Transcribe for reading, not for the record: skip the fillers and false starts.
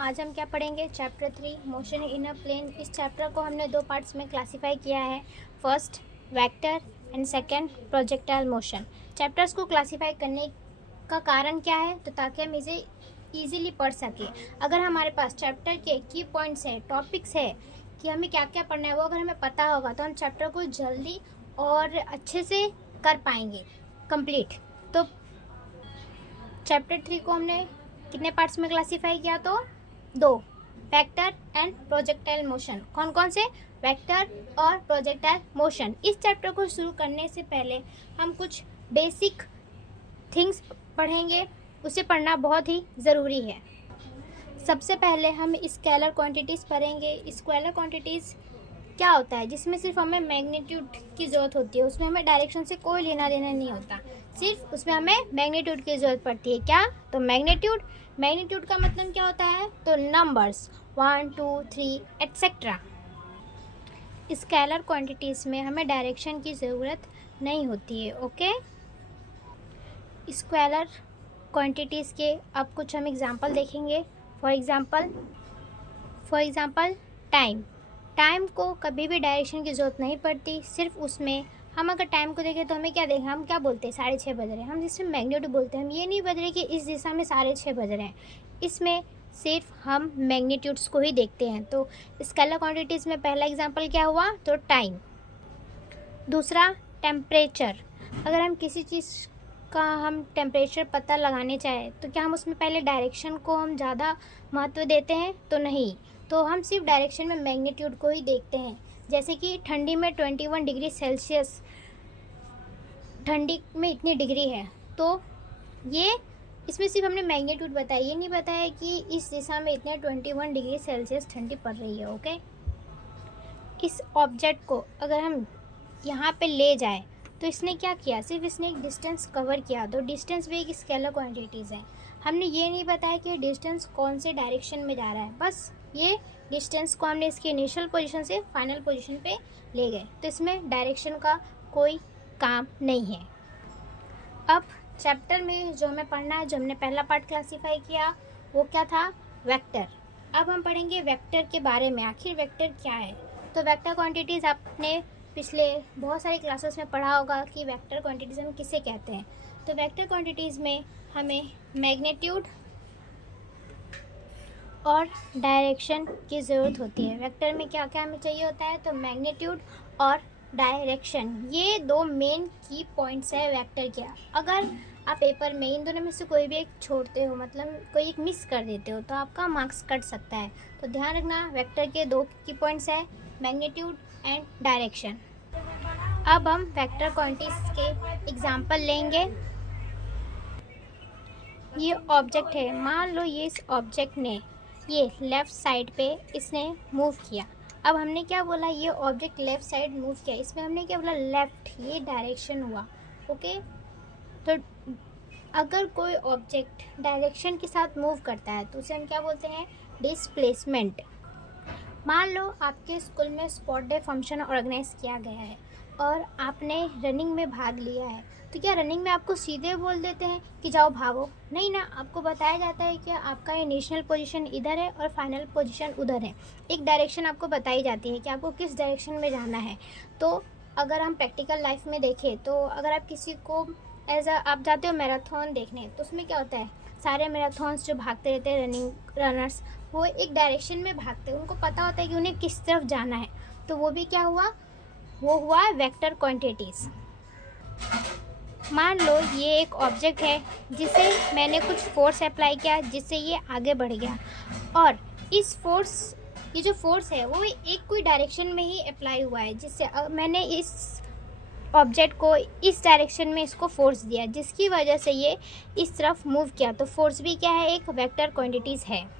आज हम क्या पढ़ेंगे? Chapter 3 motion in a plane. इस चैप्टर को हमने दो पार्ट्स में क्लासिफाई किया है, first vector and second projectile motion. Chapters को क्लासिफाई करने का कारण क्या है? तो ताकि हम इसे ईजिली पढ़ सकें। अगर हमारे पास चैप्टर के की पॉइंट्स है, टॉपिक्स है कि हमें क्या क्या पढ़ना है, वो अगर हमें पता होगा तो हम चैप्टर को जल्दी और अच्छे से कर पाएंगे कंप्लीट। तो चैप्टर 3 को हमने कितने पार्ट्स में क्लासिफाई किया? तो दो, वेक्टर एंड प्रोजेक्टाइल मोशन। कौन कौन से? वेक्टर और प्रोजेक्टाइल मोशन। इस चैप्टर को शुरू करने से पहले हम कुछ बेसिक थिंग्स पढ़ेंगे, उसे पढ़ना बहुत ही ज़रूरी है। सबसे पहले हम स्केलर क्वांटिटीज़ पढ़ेंगे। स्केलर क्वांटिटीज़ क्या होता है? जिसमें सिर्फ हमें मैग्नीट्यूड की ज़रूरत होती है, उसमें हमें डायरेक्शन से कोई लेना देना नहीं होता, सिर्फ उसमें हमें मैग्नीट्यूड की ज़रूरत पड़ती है। क्या? तो मैग्नीट्यूड। मैग्नीट्यूड का मतलब क्या होता है? तो नंबर्स 1 2 3 एट्सेट्रा। स्केलर क्वांटिटीज़ में हमें डायरेक्शन की ज़रूरत नहीं होती है। ओके, स्केलर क्वांटिटीज़ के अब कुछ हम एग्जांपल देखेंगे। फॉर एग्जांपल टाइम को कभी भी डायरेक्शन की ज़रूरत नहीं पड़ती, सिर्फ उसमें हम अगर टाइम को देखें तो हमें क्या देखें? हम क्या बोलते हैं? 6:30 बज रहे हैं। हम जिसमें मैग्नीट्यूड बोलते हैं, हम ये नहीं बज रहे कि इस दिशा में 6:30 बज रहे हैं। इसमें सिर्फ हम मैग्नीट्यूड्स को ही देखते हैं। तो स्केलर क्वांटिटीज़ में पहला एग्जांपल क्या हुआ? तो टाइम। दूसरा टेम्परेचर। अगर हम किसी चीज़ का हम टेम्परेचर पता लगाने चाहें तो क्या हम उसमें पहले डायरेक्शन को हम ज़्यादा महत्व देते हैं? तो नहीं, तो हम सिर्फ डायरेक्शन में मैग्नीट्यूड को ही देखते हैं। जैसे कि ठंडी में 21 डिग्री सेल्सियस, ठंडी में इतनी डिग्री है, तो ये इसमें सिर्फ हमने मैग्नीट्यूड बताया, ये नहीं बताया कि इस दिशा में इतने 21 डिग्री सेल्सियस ठंडी पड़ रही है। ओके, इस ऑब्जेक्ट को अगर हम यहाँ पे ले जाए तो इसने क्या किया? सिर्फ इसने एक डिस्टेंस कवर किया, तो डिस्टेंस भी एक स्केलर क्वांटिटीज़ है। हमने ये नहीं बताया कि डिस्टेंस कौन से डायरेक्शन में जा रहा है, बस ये डिस्टेंस को हमने इसके इनिशियल पोजीशन से फाइनल पोजीशन पे ले गए, तो इसमें डायरेक्शन का कोई काम नहीं है। अब चैप्टर में जो हमें पढ़ना है, जो हमने पहला पार्ट क्लासीफाई किया, वो क्या था? वेक्टर। अब हम पढ़ेंगे वेक्टर के बारे में, आखिर वेक्टर क्या है। तो वेक्टर क्वांटिटीज़ आपने पिछले बहुत सारी क्लासेस में पढ़ा होगा कि वेक्टर क्वांटिटीज़ हम किसे कहते हैं। तो वेक्टर क्वांटिटीज़ में हमें मैग्नीट्यूड और डायरेक्शन की ज़रूरत होती है। वेक्टर में क्या क्या हमें चाहिए होता है? तो मैग्नीट्यूड और डायरेक्शन, ये दो मेन की पॉइंट्स है वेक्टर के। अगर आप पेपर में इन दोनों में से कोई भी एक छोड़ते हो, मतलब कोई एक मिस कर देते हो, तो आपका मार्क्स कट सकता है। तो ध्यान रखना, वेक्टर के दो की पॉइंट्स है, मैग्नीट्यूड एंड डायरेक्शन। अब हम वेक्टर क्वांटिटीज़ के एग्जांपल लेंगे। ये ऑब्जेक्ट है, मान लो ये इस ऑब्जेक्ट ने ये लेफ़्ट साइड पे इसने मूव किया। अब हमने क्या बोला? ये ऑब्जेक्ट लेफ़्ट साइड मूव किया, इसमें हमने क्या बोला? लेफ़्ट, ये डायरेक्शन हुआ। ओके, तो अगर कोई ऑब्जेक्ट डायरेक्शन के साथ मूव करता है तो उसे हम क्या बोलते हैं? डिस्प्लेसमेंट। मान लो आपके स्कूल में स्पोर्ट डे फंक्शन ऑर्गेनाइज किया गया है और आपने रनिंग में भाग लिया है, तो क्या रनिंग में आपको सीधे बोल देते हैं कि जाओ भागो? नहीं ना, आपको बताया जाता है कि आपका इनिशियल पोजीशन इधर है और फाइनल पोजीशन उधर है। एक डायरेक्शन आपको बताई जाती है कि आपको किस डायरेक्शन में जाना है। तो अगर हम प्रैक्टिकल लाइफ में देखें तो अगर आप किसी को आप जाते हो मैराथन देखने, तो उसमें क्या होता है? सारे मैराथन्स जो भागते रहते हैं, रनिंग रनर्स, वो एक डायरेक्शन में भागते हैं, उनको पता होता है कि उन्हें किस तरफ जाना है। तो वो भी क्या हुआ? वो हुआ वेक्टर क्वांटिटीज़। मान लो ये एक ऑब्जेक्ट है जिसे मैंने कुछ फोर्स अप्लाई किया, जिससे ये आगे बढ़ गया, और इस फोर्स, ये जो फोर्स है वो एक कोई डायरेक्शन में ही अप्लाई हुआ है, जिससे मैंने इस ऑब्जेक्ट को इस डायरेक्शन में इसको फोर्स दिया, जिसकी वजह से ये इस तरफ मूव किया। तो फोर्स भी क्या है? एक वेक्टर क्वांटिटीज़ है।